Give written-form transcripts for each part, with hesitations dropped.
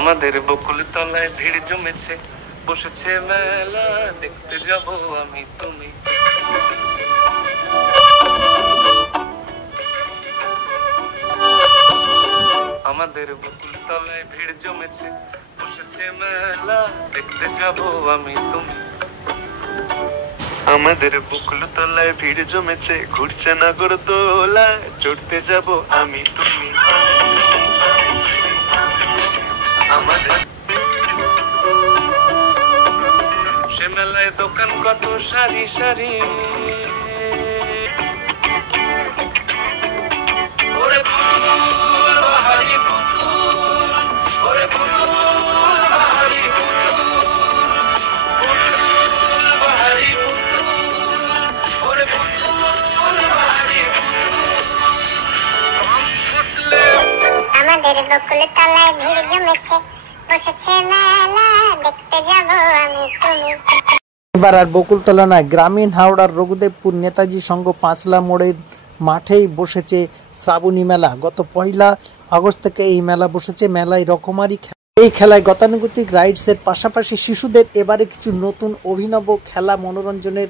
আমাদের বকুল তলায় ভিড় জমেছে, বসেছে মেলা, দেখতে যাব আমি তুমি। আমাদের বকুল তলায় ভিড় জমেছে, বসেছে মেলা, দেখতে যাব আমি তুমি। আমাদের বকুল তলায় ভিড় জমেছে, ঘুরছে নাগরদোলা, চড়তে যাব আমি তুমি। আমাদের সে মেলায় দোকান কত সারি সারি, ওরে পুতুল বাহারি পুতুল, ওরে পুতুল বাহারি পুতুল, পুতুল বাহারি পুতুল, ওরে পুতুল বাহারি পুতুল। আমাদের বকুল তলায় ভিড় জমেছে, বসেছে মেলা, দেখতে যাব আমি তুমি। এবার আর বকুলতলা নয়, গ্রামীণ হাওড়ার রঘুদেবপুর নেতাজি সংঘ পাঁচলা মোড়ের মাঠেই বসেছে শ্রাবণী মেলা। গত 1 আগস্ট থেকে এই মেলা বসেছে। মেলায় রকমারি এই খেলায় গতানুগতিক রাইডসের পাশাপাশি শিশুদের এবারে কিছু নতুন অভিনব খেলা মনোরঞ্জনের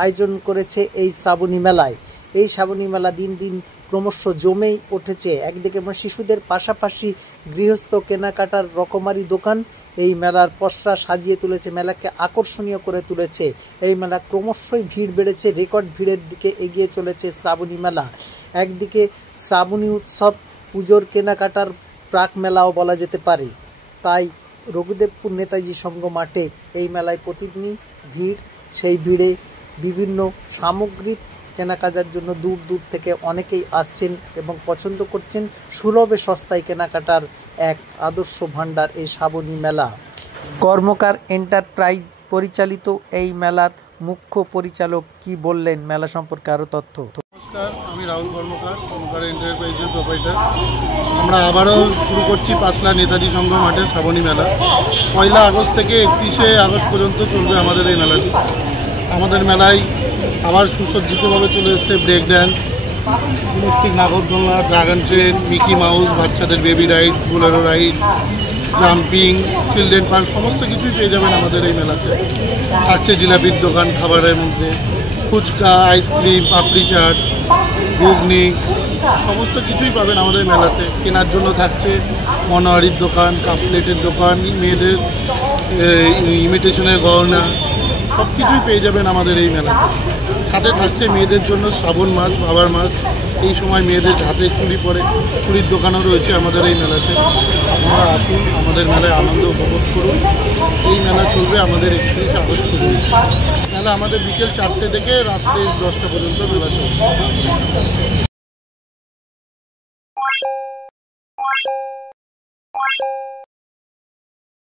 আয়োজন করেছে এই শ্রাবণী মেলায়। এই শ্রাবণী মেলা দিন দিন ক্রমশ জমেই উঠেছে। একদিকে শিশুদের পাশাপাশি গৃহস্থ কেনাকাটার রকমারি দোকান এই মেলার পসরা সাজিয়ে তুলেছে, মেলাকে আকর্ষণীয় করে তুলেছে। এই মেলা ক্রমশই ভিড় বেড়েছে, রেকর্ড ভিড়ের দিকে এগিয়ে চলেছে শ্রাবণী মেলা। একদিকে শ্রাবণী উৎসব, পুজোর কেনাকাটার প্রাক মেলাও বলা যেতে পারে। তাই রঘুদেবপুর নেতাজি সংঘ মাঠে এই মেলায় প্রতিদিনই ভিড়। সেই ভিড়ে বিভিন্ন সামগ্রী কেনাকাটার জন্য দূর দূর থেকে অনেকেই আসছেন এবং পছন্দ করছেন। সুলভে সস্তায় কেনাকাটার এক আদর্শ ভাণ্ডার এই শ্রাবণী মেলা। কর্মকার এন্টারপ্রাইজ পরিচালিত এই মেলার মুখ্য পরিচালক কি বললেন মেলা সম্পর্কে আরও তথ্য। নমস্কার, আমি রাহুল কর্মকার এন্টারপ্রাইজের প্রোপাইটার। আমরা আবারও শুরু করছি পাঁচলা নেতাজি সংঘ মাঠে শ্রাবণী মেলা। 1 আগস্ট থেকে 31শে আগস্ট পর্যন্ত চলবে আমাদের এই মেলাটি। আমাদের মেলায় আবার সুসজ্জিতভাবে চলে এসছে ব্রেক ড্যান্স, ইলেকট্রিক নাগরদোলনা, ড্রাগন ট্রেন, মিকি মাউস, বাচ্চাদের baby ride, bolero ride, jumping, children park, সমস্ত কিছুই পেয়ে যাবেন আমাদের এই মেলাতে। থাকছে জিলাপির দোকান, খাবারের মধ্যে ফুচকা, আইসক্রিম, পাপড়ি চাট, ঘুগনি, সমস্ত কিছুই পাবেন আমাদের মেলাতে। কেনার জন্য থাকছে মনোহারির দোকান, কাপ প্লেটের দোকান, মেয়েদের ইমিটেশনের গহনা, সব কিছুই পেয়ে যাবেন আমাদের এই মেলাতে। সাথে থাকছে মেয়েদের জন্য শ্রাবণ মাস, বাবার মাস, এই সময় মেয়েদের হাতে চুড়ি পরে, চুড়ির দোকানও রয়েছে আমাদের এই মেলাতে। আপনারা আসুন, আমাদের মেলায় আনন্দ উপভোগ করুন। এই মেলা চলবে আমাদের 31 আগস্ট পর্যন্ত। মেলা আমাদের বিকেল 4টে থেকে রাত্রে 10টা পর্যন্ত মেলা চলবে।